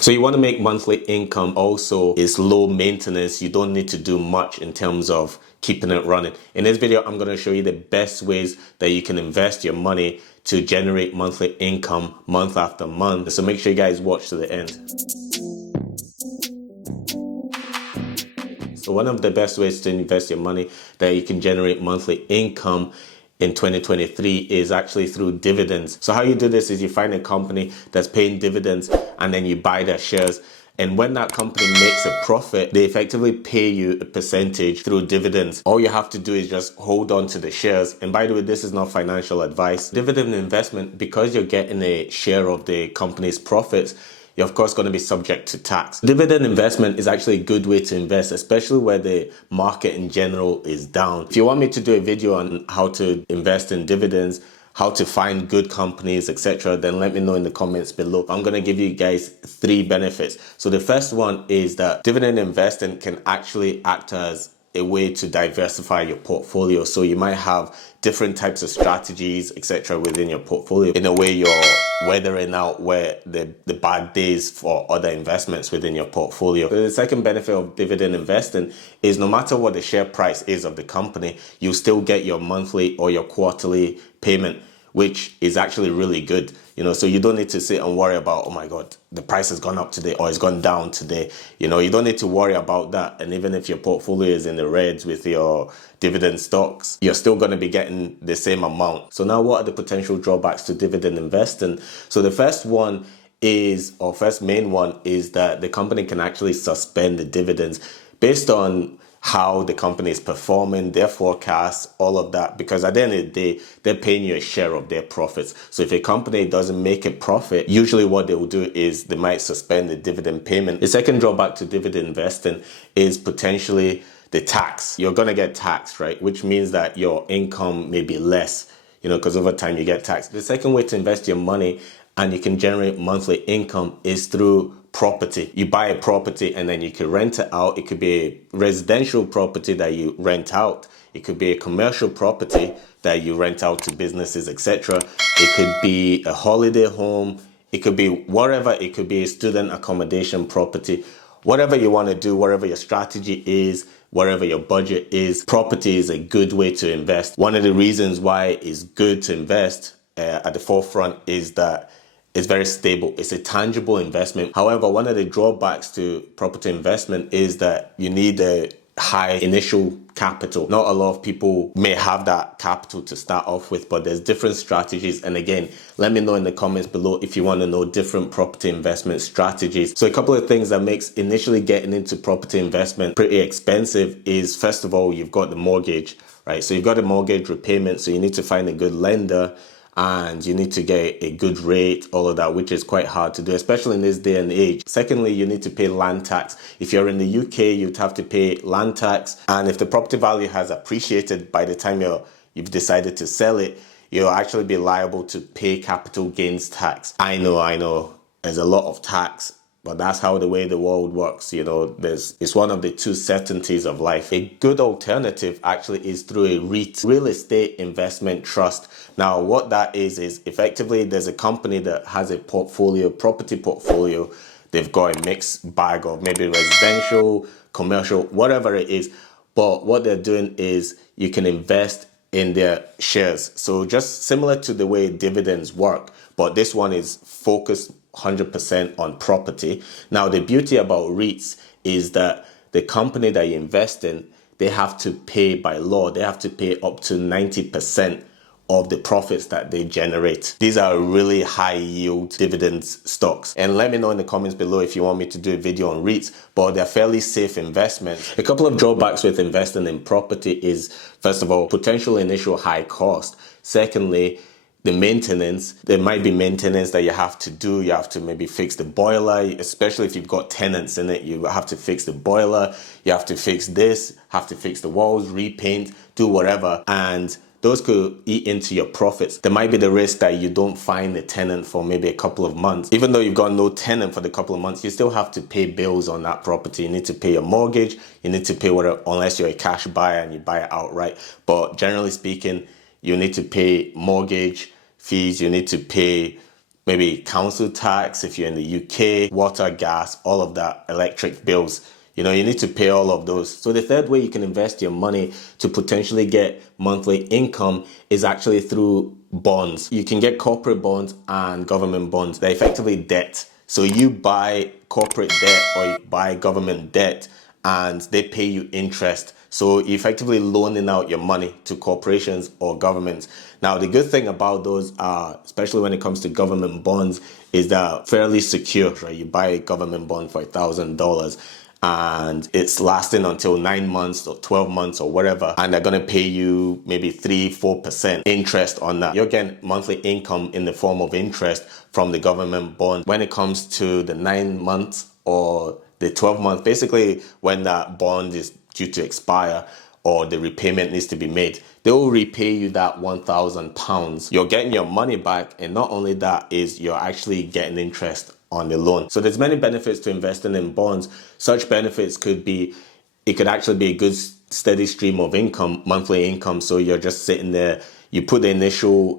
So you want to make monthly income also is low maintenance. You don't need to do much in terms of keeping it running. In this video, I'm going to show you the best ways that you can invest your money to generate monthly income month after month. So make sure you guys watch to the end. So one of the best ways to invest your money that you can generate monthly income in 2023 is actually through dividends. So how you do this is you find a company that's paying dividends and then you buy their shares. And when that company makes a profit, they effectively pay you a percentage through dividends. All you have to do is just hold on to the shares. And by the way, this is not financial advice. Dividend investment, because you're getting a share of the company's profits, you're of course going to be subject to tax. Dividend investment is actually a good way to invest, especially where the market in general is down. If you want me to do a video on how to invest in dividends, how to find good companies, etc., then let me know in the comments below. I'm going to give you guys 3 benefits. So the first one is that dividend investing can actually act as a way to diversify your portfolio. So you might have different types of strategies, etc., within your portfolio. In a way, you're weathering out where the bad days for other investments within your portfolio. So the second benefit of dividend investing is no matter what the share price is of the company, you still get your monthly or your quarterly payment, which is actually really good. So you don't need to sit and worry about, oh my God, the price has gone up today or it's gone down today. You don't need to worry about that. And even if your portfolio is in the reds with your dividend stocks, you're still going to be getting the same amount. So now what are the potential drawbacks to dividend investing? So the first one is, or first main one is that the company can actually suspend the dividends based on how the company is performing, their forecasts, all of that, because at the end of the day, they're paying you a share of their profits. So if a company doesn't make a profit, usually what they will do is they might suspend the dividend payment. The second drawback to dividend investing is potentially the tax. You're going to get taxed, right? Which means that your income may be less, because over time you get taxed. The second way to invest your money and you can generate monthly income is through property. You buy a property and then you can rent it out. It could be a residential property that you rent out. It could be a commercial property that you rent out to businesses, etc. It could be a holiday home. It could be whatever. It could be a student accommodation property. Whatever you want to do, whatever your strategy is, whatever your budget is, property is a good way to invest. One of the reasons why it's good to invest at the forefront is that it's very stable. It's a tangible investment. However, one of the drawbacks to property investment is that you need a high initial capital. Not a lot of people may have that capital to start off with, but there's different strategies. And again, let me know in the comments below if you want to know different property investment strategies. So a couple of things that makes initially getting into property investment pretty expensive is, first of all, you've got the mortgage, right? So you've got a mortgage repayment. So you need to find a good lender and you need to get a good rate, all of that, which is quite hard to do, especially in this day and age. Secondly, you need to pay land tax. If you're in the UK, you'd have to pay land tax. And if the property value has appreciated by the time you've decided to sell it, you'll actually be liable to pay capital gains tax. I know, there's a lot of tax, but that's how the way the world works. It's one of the 2 certainties of life. A good alternative actually is through a REIT, real estate investment trust. Now, what that is effectively there's a company that has a property portfolio. They've got a mixed bag of maybe residential, commercial, whatever it is. But what they're doing is you can invest in their shares. So just similar to the way dividends work, but this one is focused 100% on property. Now, the beauty about REITs is that the company that you invest in, they have to pay by law, they have to pay up to 90% of the profits that they generate. These are really high yield dividends stocks. And let me know in the comments below if you want me to do a video on REITs, but they're fairly safe investments. A couple of drawbacks with investing in property is, first of all, potential initial high cost. Secondly, the maintenance. There might be maintenance that you have to do. You have to maybe fix the boiler, especially if you've got tenants in it. You have to fix the boiler. You have to fix this, have to fix the walls, repaint, do whatever. And those could eat into your profits. There might be the risk that you don't find a tenant for maybe a couple of months. Even though you've got no tenant for the couple of months, you still have to pay bills on that property. You need to pay your mortgage. You need to pay whatever, unless you're a cash buyer and you buy it outright. But generally speaking, you need to pay mortgage fees. You need to pay maybe council tax if you're in the UK, water, gas, all of that, electric bills. You know, you need to pay all of those. So the third way you can invest your money to potentially get monthly income is actually through bonds. You can get corporate bonds and government bonds. They're effectively debt. So you buy corporate debt or you buy government debt and they pay you interest. So you're effectively loaning out your money to corporations or governments. Now, the good thing about those are, especially when it comes to government bonds, is that fairly secure, right? You buy a government bond for $1,000 and it's lasting until 9 months or 12 months or whatever, and they're going to pay you maybe 3-4% interest on that. You're getting monthly income in the form of interest from the government bond. When it comes to the 9 months or the 12 months, basically when that bond is due to expire or the repayment needs to be made, they will repay you that £1,000. You're getting your money back, and not only that, is you're actually getting interest on the loan. So there's many benefits to investing in bonds. Such benefits could be, it could actually be a good steady stream of income, monthly income. So you're just sitting there, you put the initial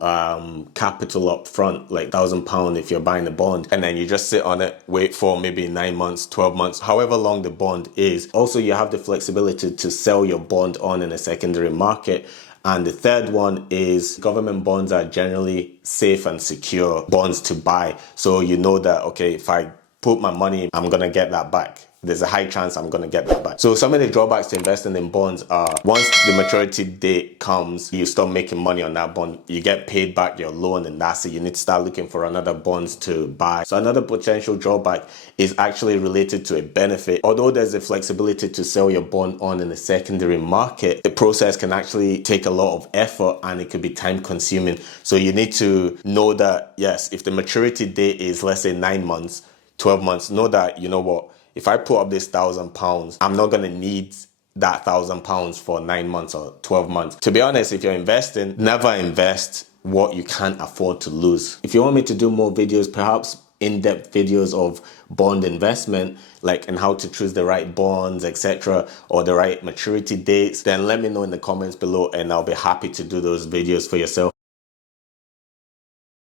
capital up front, like £1,000 if you're buying a bond, and then you just sit on it, wait for maybe 9 months, 12 months, however long the bond is. Also, you have the flexibility to sell your bond on in a secondary market. And the third one is government bonds are generally safe and secure bonds to buy. So you know that, okay, if I put my money, I'm going to get that back. There's a high chance I'm going to get that back. So some of the drawbacks to investing in bonds are, once the maturity date comes, you stop making money on that bond. You get paid back your loan, and that's it. You need to start looking for another bonds to buy. So another potential drawback is actually related to a benefit. Although there's a flexibility to sell your bond on in the secondary market, the process can actually take a lot of effort and it could be time consuming. So you need to know that, yes, if the maturity date is, let's say, 9 months, 12 months, know that, you know what, if I put up this £1,000, I'm not going to need that £1,000 for 9 months or 12 months. To be honest, if you're investing, never invest what you can't afford to lose. If you want me to do more videos, perhaps in-depth videos of bond investment, like and how to choose the right bonds, etc., or the right maturity dates, then let me know in the comments below and I'll be happy to do those videos for yourself.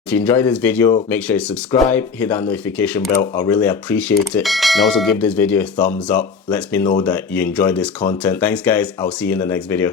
If you enjoyed this video, make sure you subscribe, hit that notification bell. I really appreciate it. And also give this video a thumbs up. Lets me know that you enjoyed this content. Thanks guys. I'll see you in the next video.